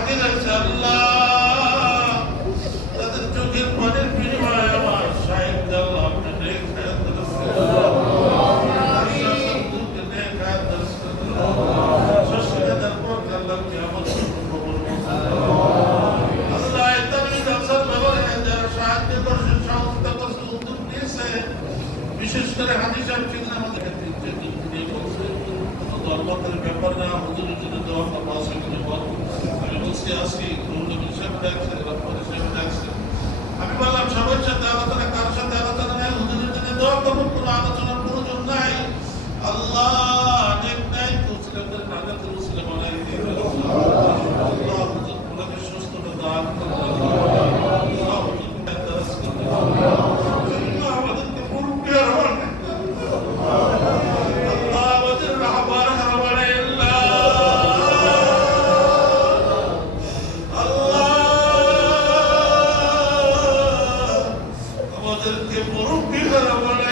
হাজির আছে আল্লাহ, তাদের চোখের পানির বিনিময়ে আমার শাহিদ আল্লাহ আপনি নেক হায়াত দারাজ বিশেষ করে হাদিস আর ফিতনা আমাদের ধর্মের ব্যাপার না, হুজুরের জন্য দোয়া করবো। আমি বলছি আসি আমি বললাম সবার সাথে আলোচনা, কারোর সাথে আলোচনা নাই, হুজুরের জন্য দোয়া করবো, কোনো আলোচনার প্রয়োজন নাই। আল্লাহ নাই মুসলিমদের নাজাতে মুসলিম বানাই দিন। আল্লাহ হুজুর গুলোকে সুস্থতা দান করুন। আল্লাহ হুজুর দারাজ করুন। আল্লাহ আমাদেরকে মুরব্বি আর আল্লাহ আমাদের রাহবার হারাবানে আল্লাহ আমাদেরকে মুরব্বি হারাবানে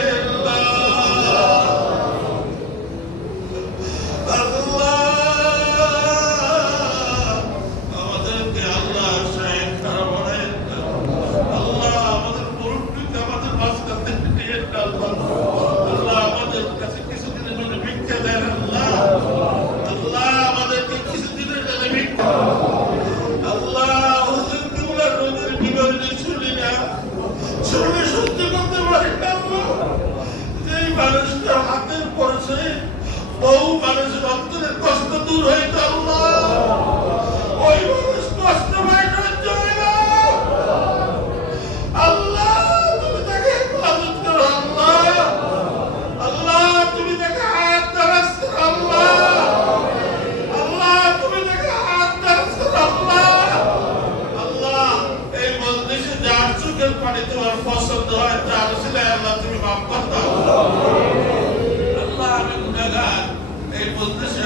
মানুষটার হাতের পড়েছে বহু মানুষের অন্তরের কষ্ট দূর হইতো আল্লাহ, ওই মানুষ কষ্ট পায় সহ্য হয় না। আল্লাহ তুমি তাকে হেফাজত করো আল্লাহ, আল্লাহ তুমি তাকে হায়াত দারাজ করো আল্লাহ, আল্লাহ তুমি তাকে হায়াত দারাজ করো আল্লাহ। আল্লাহ এই মজলিসে যার চোখের পানি তোমার পছন্দ হয় তার ছেলে আল্লাহ তুমি মাফ করে দাও।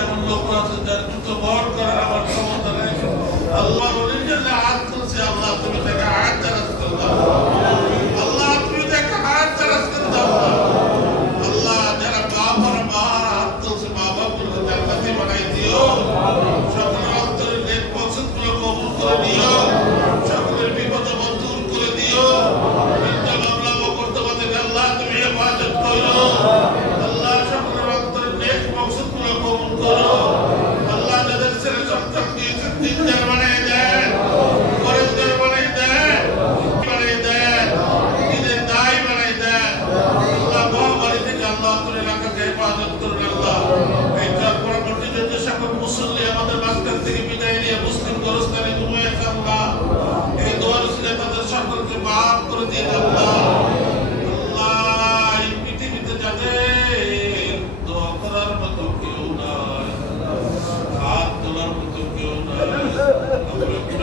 এমন লোক আছে যার দুটো বর করার আমার ক্ষমতা নেই, আল্লাহ হাত তুলছে, আল্লাহ তুমি তাকে হায়াত দারাজ করে দাও, আল্লাহ তুমি তাকে হায়াত দারাজ করে দাও। আল্লাহ যারা বাবার হাত তুলছে, মা বাপগুলোকে জান্নাতি বানাই দিও, সকলের অন্তরের নেক মকসদগুলো কবুল করে নিও, সকলের বিপদ দূর করে দিও। মামলা মোকদ্দমা থেকে আল্লাহ তুমি হেফাজত করো, আল্লাহ সকলের অন্তরের নেক মকসদগুলো কবুল করো। আল্লাহ যাদের ছেলে সন্তান দিয়েছেন দিনদার বানিয়ে দেন, পরেশগার বানিয়ে দেন, বানিয়ে দেন, ঈদের দায় বানিয়ে দেন। আল্লাহ মহামারী থেকে আল্লাহ করে এলাকাকে হেফাজত করুন। আল্লাহ এই পরবর্তী যে সকল মুসল্লি আমাদের মাঝখান থেকে বিদায় নিয়ে মুসলিম গোরস্থানে ঘুমিয়েছে আল্লাহ, এই দোয়ার ছিল তাদের সকলকে মাফ করে দিন আল্লাহ। আল্লাহ এই পৃথিবীতে যাদের দোয়া করার মতো কেউ নাই, হাত তোলার মতো কেউ নাই, আমরা